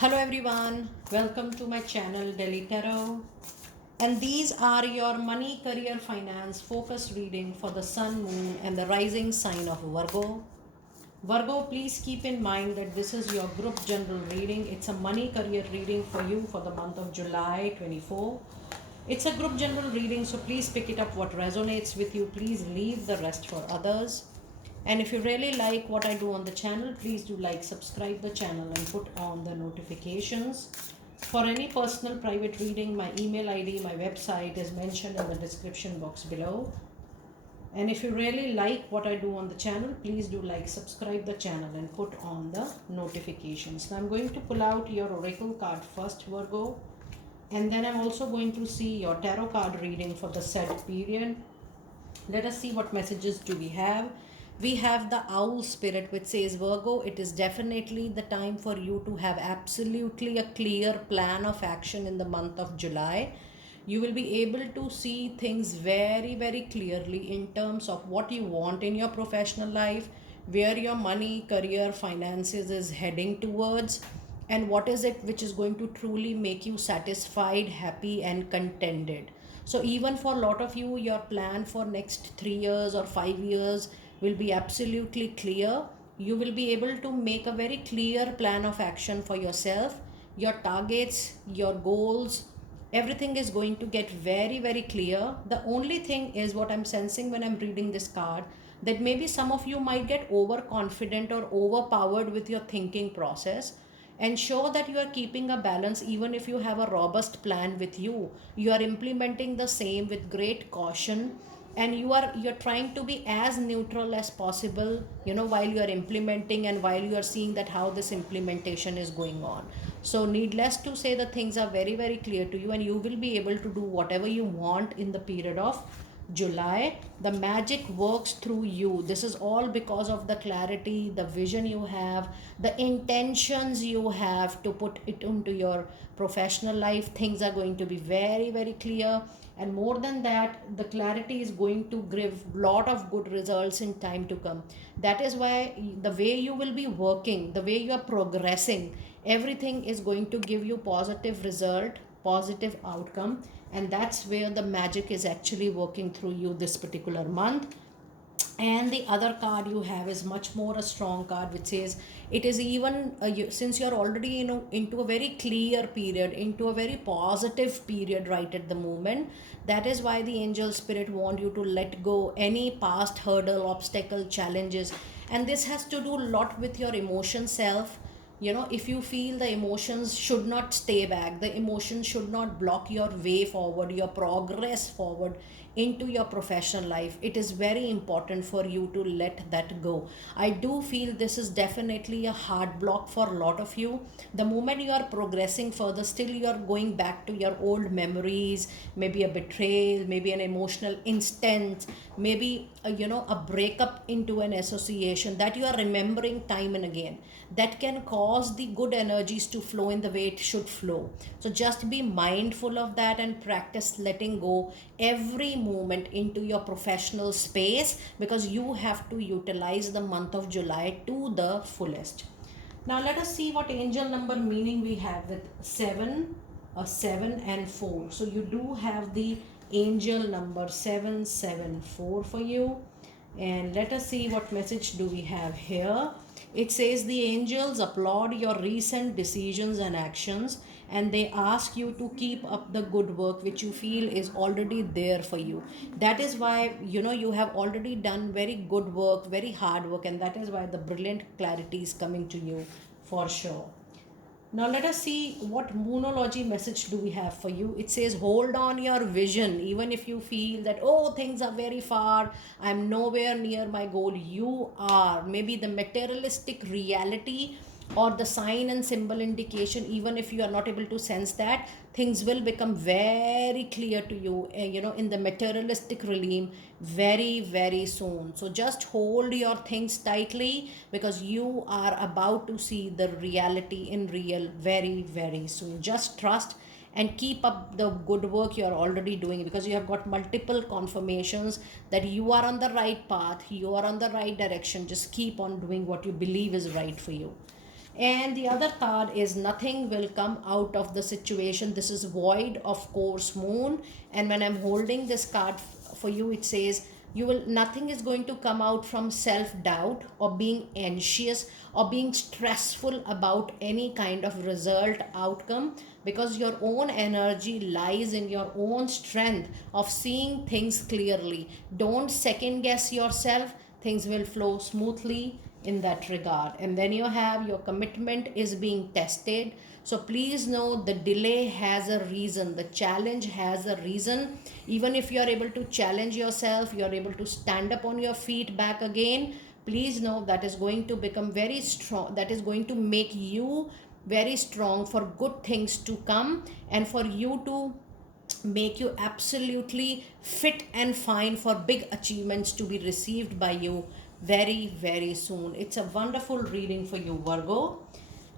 Hello everyone, welcome to my channel Delhi Tarot. And these are your money, career, finance focus reading for the sun, moon, and the rising sign of Virgo. Virgo, please keep in mind that this is your group general reading. It's a money career reading for you for the month of July 24. It's a group general reading, so please pick it up what resonates with you. Please leave the rest for others. And if you really like what I do on the channel, please do like, subscribe the channel and put on the notifications. For any personal private reading, my email ID, my website is mentioned in the description box below. And if you really like what I do on the channel, please do like, subscribe the channel and put on the notifications. Now I'm going to pull out your oracle card first, Virgo. And then I'm also going to see your tarot card reading for the said period. Let us see what messages do we have. We have the owl spirit, which says, Virgo, it is definitely the time for you to have absolutely a clear plan of action in the month of July. You will be able to see things very, very clearly in terms of what you want in your professional life, where your money, career, finances is heading towards, and what is it which is going to truly make you satisfied, happy, and contented. So even for a lot of you, your plan for next 3 years or 5 years will be absolutely clear. You will be able to make a very clear plan of action for yourself, your targets, your goals. Everything is going to get very, very clear. The only thing is what I'm sensing when I'm reading this card, that maybe some of you might get overconfident or overpowered with your thinking process. Ensure that you are keeping a balance. Even if you have a robust plan with you, you are implementing the same with great caution, and you're trying to be as neutral as possible, while you are implementing and while you are seeing that how this implementation is going on. So needless to say, the things are very, very clear to you, and you will be able to do whatever you want in the period of July. The magic works through you. This is all because of the clarity, the vision you have, the intentions you have to put it into your professional life. Things are going to be very, very clear. And more than that, the clarity is going to give lot of good results in time to come. That is why the way you will be working, the way you are progressing, everything is going to give you positive result, positive outcome, and that's where the magic is actually working through you this particular month. And the other card you have is much more a strong card, which says it is even since you're already into a very clear period, into a very positive period right at the moment. That is why the angel spirit want you to let go any past hurdle, obstacle, challenges. And this has to do a lot with your emotion self. If you feel the emotions should not stay back, the emotions should not block your way forward, your progress forward into your professional life, it is very important for you to let that go. I do feel this is definitely a hard block for a lot of you. The moment you are progressing further, still you are going back to your old memories, maybe a betrayal, maybe an emotional instance, maybe a breakup into an association that you are remembering time and again. That can cause the good energies to flow in the way it should flow. So just be mindful of that and practice letting go every moment into your professional space, because you have to utilize the month of July to the fullest. Now let us see what angel number meaning we have with 7, 7 and 4. So you do have the angel number 774 for you. And let us see what message do we have here. It says the angels applaud your recent decisions and actions, and they ask you to keep up the good work which you feel is already there for you. That is why you have already done very good work, very hard work, and that is why the brilliant clarity is coming to you for sure. Now let us see what moonology message do we have for you. It says hold on your vision. Even if you feel that, oh, things are very far, I'm nowhere near my goal, you are. Maybe the materialistic reality or the sign and symbol indication, even if you are not able to sense that, things will become very clear to you, in the materialistic realm very, very soon. So just hold your things tightly, because you are about to see the reality in real very, very soon. Just trust and keep up the good work you are already doing, because you have got multiple confirmations that you are on the right path, you are on the right direction. Just keep on doing what you believe is right for you. And the other card is nothing will come out of the situation. This is void of course moon. And when I'm holding this card for you, it says you will nothing is going to come out from self doubt or being anxious or being stressful about any kind of result outcome, because your own energy lies in your own strength of seeing things clearly. Don't second guess yourself. Things will flow smoothly in that regard. And then you have your commitment is being tested. So please know the delay has a reason, the challenge has a reason. Even if you are able to challenge yourself, you are able to stand up on your feet back again, please know that is going to become very strong, that is going to make you very strong for good things to come, and for you to make you absolutely fit and fine for big achievements to be received by you very, very soon. It's a wonderful reading for you, Virgo.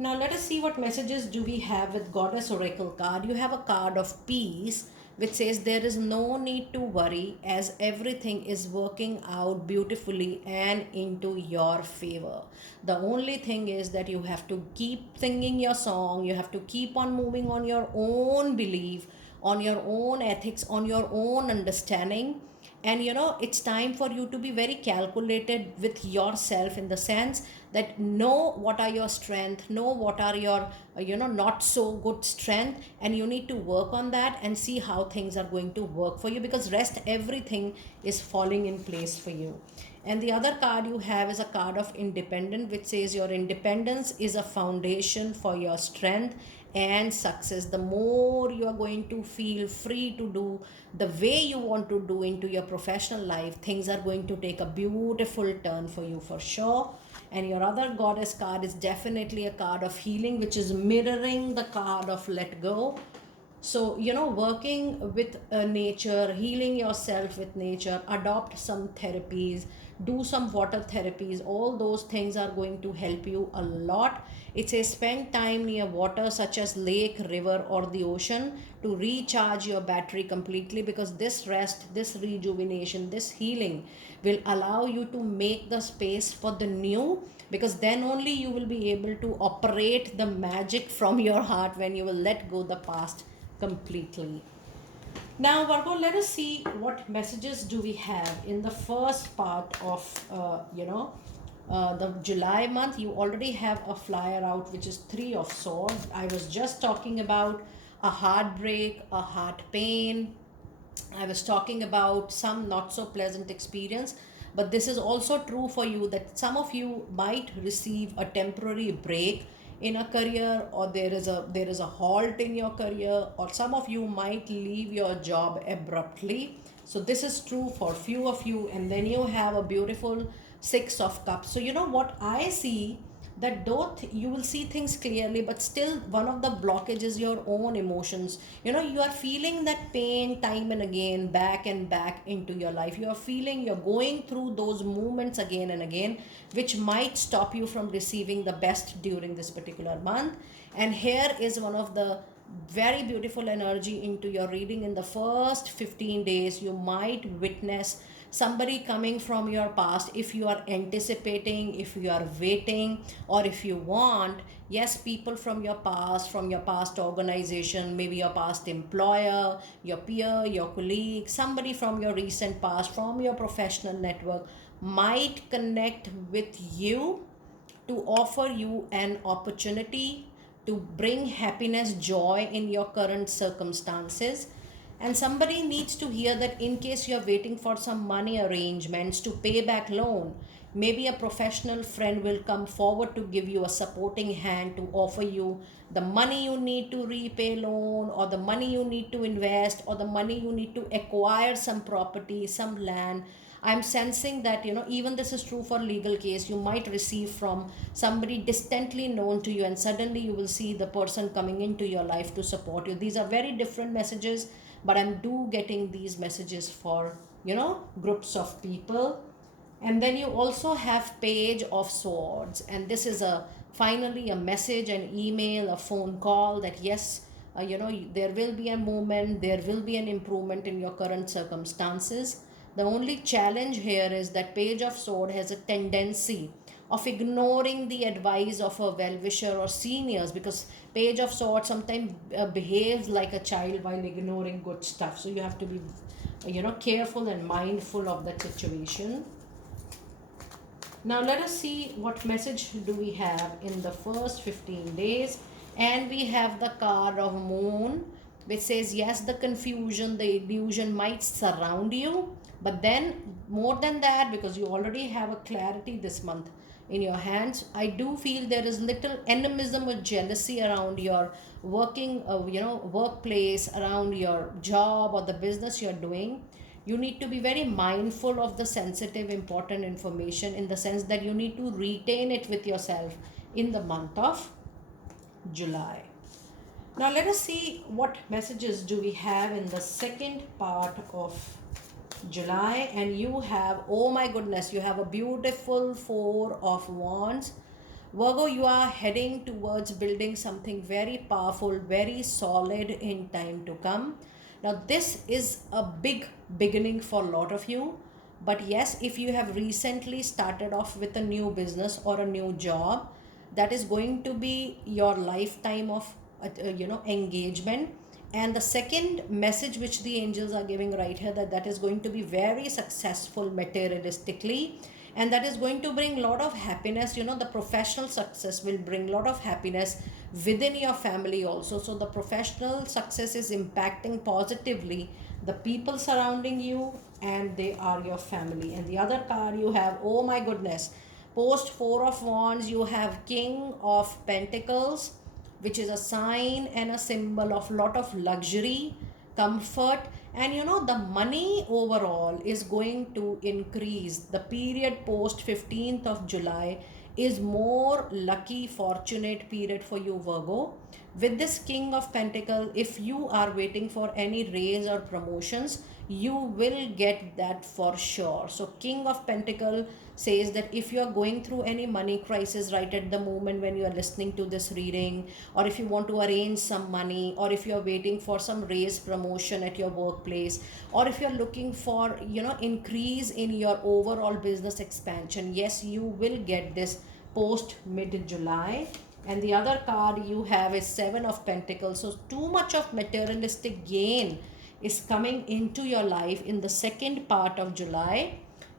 Now let us see what messages do we have with Goddess Oracle card. You have a card of peace which says there is no need to worry as everything is working out beautifully and into your favor. The only thing is that you have to keep singing your song, you have to keep on moving on your own belief, on your own ethics, on your own understanding. And it's time for you to be very calculated with yourself, in the sense that know what are your strength, know what are your not so good strength, and you need to work on that and see how things are going to work for you, because rest everything is falling in place for you. And the other card you have is a card of independent, which says your independence is a foundation for your strength and success. The more you are going to feel free to do the way you want to do into your professional life, things are going to take a beautiful turn for you for sure. And your other goddess card is definitely a card of healing, which is mirroring the card of let go. So working with nature, healing yourself with nature, adopt some therapies, do some water therapies, all those things are going to help you a lot. It says spend time near water such as lake, river, or the ocean to recharge your battery completely, because this rest, this rejuvenation, this healing will allow you to make the space for the new, because then only you will be able to operate the magic from your heart when you will let go the past completely. Now, Virgo, let us see what messages do we have in the first part of, the July month. You already have a flyer out, which is Three of Swords. I was just talking about a heartbreak, a heart pain. I was talking about some not so pleasant experience, but this is also true for you, that some of you might receive a temporary break in a career, or there is a halt in your career, or some of you might leave your job abruptly. So this is true for few of you. And then you have a beautiful Six of Cups. So what I see, that though you will see things clearly, but still one of the blockages is your own emotions. You are feeling that pain time and again, back and back into your life. You are feeling, you're going through those moments again and again, which might stop you from receiving the best during this particular month. And here is one of the very beautiful energy into your reading. In the first 15 days you might witness somebody coming from your past, if you are anticipating, if you are waiting, or if you want. Yes, people from your past, from your past organization, maybe your past employer, your peer, your colleague, somebody from your recent past, from your professional network, might connect with you to offer you an opportunity to bring happiness, joy in your current circumstances. And somebody needs to hear that in case you're waiting for some money arrangements to pay back loan, maybe a professional friend will come forward to give you a supporting hand, to offer you the money you need to repay loan, or the money you need to invest, or the money you need to acquire some property, some land. I'm sensing that even this is true for legal case. You might receive from somebody distantly known to you, and suddenly you will see the person coming into your life to support you. These are very different messages, but I'm do getting these messages for groups of people. And then you also have Page of Swords, and this is a finally a message, an email, a phone call, that yes, there will be a movement, there will be an improvement in your current circumstances. The only challenge here is that Page of Sword has a tendency of ignoring the advice of a well-wisher or seniors, because Page of Swords sometimes behaves like a child while ignoring good stuff. So you have to be, careful and mindful of that situation. Now let us see what message do we have in the first 15 days. And we have the card of Moon, which says, yes, the confusion, the illusion might surround you, but then more than that, because you already have a clarity this month in your hands, I do feel there is little animism or jealousy around your workplace, around your job or the business you're doing. You need to be very mindful of the sensitive important information, in the sense that you need to retain it with yourself in the month of July. Now let us see what messages do we have in the second part of July. And you have, oh my goodness, you have a beautiful Four of Wands. Virgo, you are heading towards building something very powerful, very solid in time to come. Now this is a big beginning for a lot of you. But yes, if you have recently started off with a new business or a new job, that is going to be your lifetime of engagement. And the second message which the angels are giving right here, that is going to be very successful materialistically, and that is going to bring a lot of happiness. The professional success will bring a lot of happiness within your family also. So the professional success is impacting positively the people surrounding you, and they are your family. And the other card you have, oh my goodness, post Four of Wands, you have King of Pentacles, which is a sign and a symbol of lot of luxury, comfort, and the money overall is going to increase. The period post 15th of July is more lucky, fortunate period for you, Virgo. With this King of Pentacles, if you are waiting for any raise or promotions, you will get that for sure. So King of Pentacles says that if you are going through any money crisis right at the moment when you are listening to this reading, or if you want to arrange some money, or if you are waiting for some raise, promotion at your workplace, or if you are looking for increase in your overall business expansion, yes, you will get this post mid July. And the other card you have is Seven of Pentacles. So too much of materialistic gain is coming into your life in the second part of July.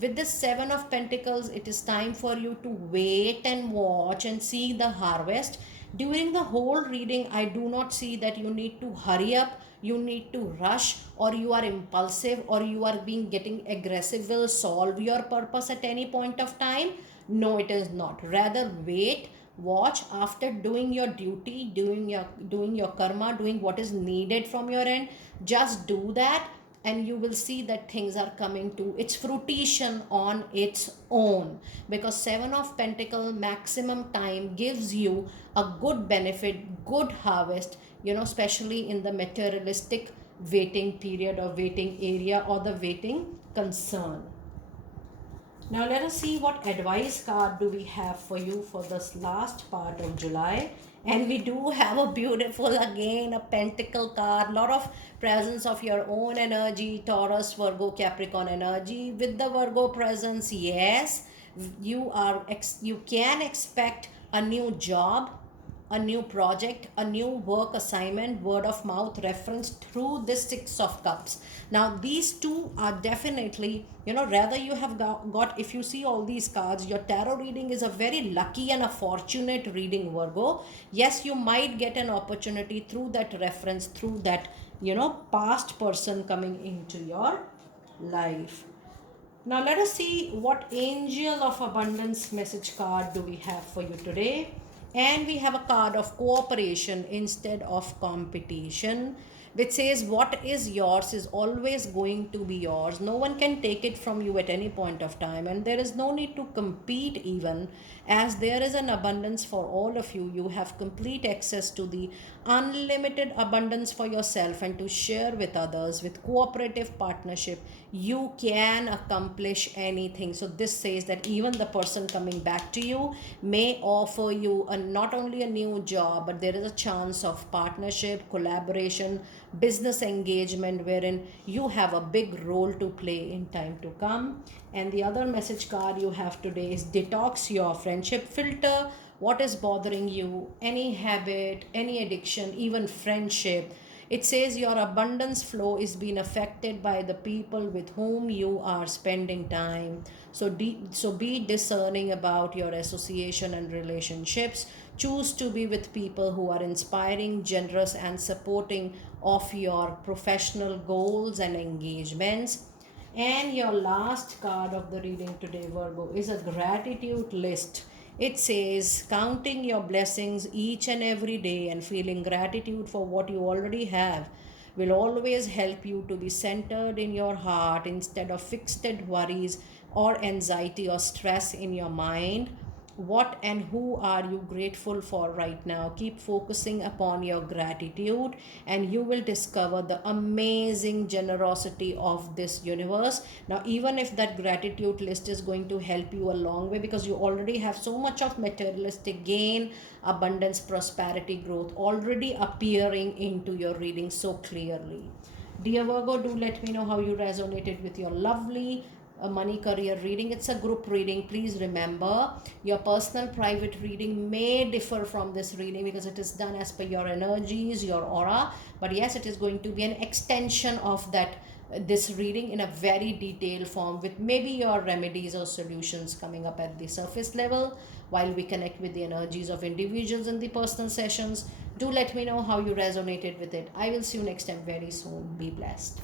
With this Seven of Pentacles, it is time for you to wait and watch and see the harvest. During the whole reading, I do not see that you need to hurry up, you need to rush, or you are impulsive, or you are getting aggressive, will solve your purpose at any point of time. No, it is not. Rather wait, watch. After doing your duty, doing your karma, doing what is needed from your end, just do that, and you will see that things are coming to its fruition on its own. Because Seven of Pentacles maximum time gives you a good benefit, good harvest, especially in the materialistic waiting period or waiting area or the waiting concern. Now let us see what advice card do we have for you for this last part of July. And we do have a beautiful, again, a pentacle card, lot of presence of your own energy, Taurus, Virgo, Capricorn energy. With the Virgo presence, yes, you can expect a new job, a new project, a new work assignment, word of mouth reference through this Six of Cups. Now these two are definitely, rather you have got, if you see all these cards, your tarot reading is a very lucky and a fortunate reading, Virgo. Yes, you might get an opportunity through that reference, through that, past person coming into your life. Now let us see what Angel of Abundance message card do we have for you today. And we have a card of cooperation instead of competition, which says what is yours is always going to be yours. No one can take it from you at any point of time, and there is no need to compete even, as there is an abundance for all of you. You have complete access to the unlimited abundance for yourself and to share with others. With cooperative partnership, you can accomplish anything. So this says that even the person coming back to you may offer you not only a new job, but there is a chance of partnership, collaboration, business engagement wherein you have a big role to play in time to come. And the other message card you have today is detox your friendship filter. What is bothering you, any habit, any addiction, even friendship. It says your abundance flow is being affected by the people with whom you are spending time. So be discerning about your association and relationships. Choose to be with people who are inspiring, generous, and supporting of your professional goals and engagements. And your last card of the reading today, Virgo, is a gratitude list. It says counting your blessings each and every day and feeling gratitude for what you already have will always help you to be centered in your heart instead of fixed worries or anxiety or stress in your mind. What and who are you grateful for right now? Keep focusing upon your gratitude, and you will discover the amazing generosity of this universe. Now, even if that gratitude list is going to help you a long way, because you already have so much of materialistic gain, abundance, prosperity, growth already appearing into your reading so clearly. Dear Virgo, do let me know how you resonated with your lovely money career reading. It's a group reading. Please remember, your personal private reading may differ from this reading because it is done as per your energies, your aura. But yes, it is going to be an extension of that this reading in a very detailed form with maybe your remedies or solutions coming up at the surface level while we connect with the energies of individuals in the personal sessions. Do let me know how you resonated with it. I will see you next time very soon. Be blessed.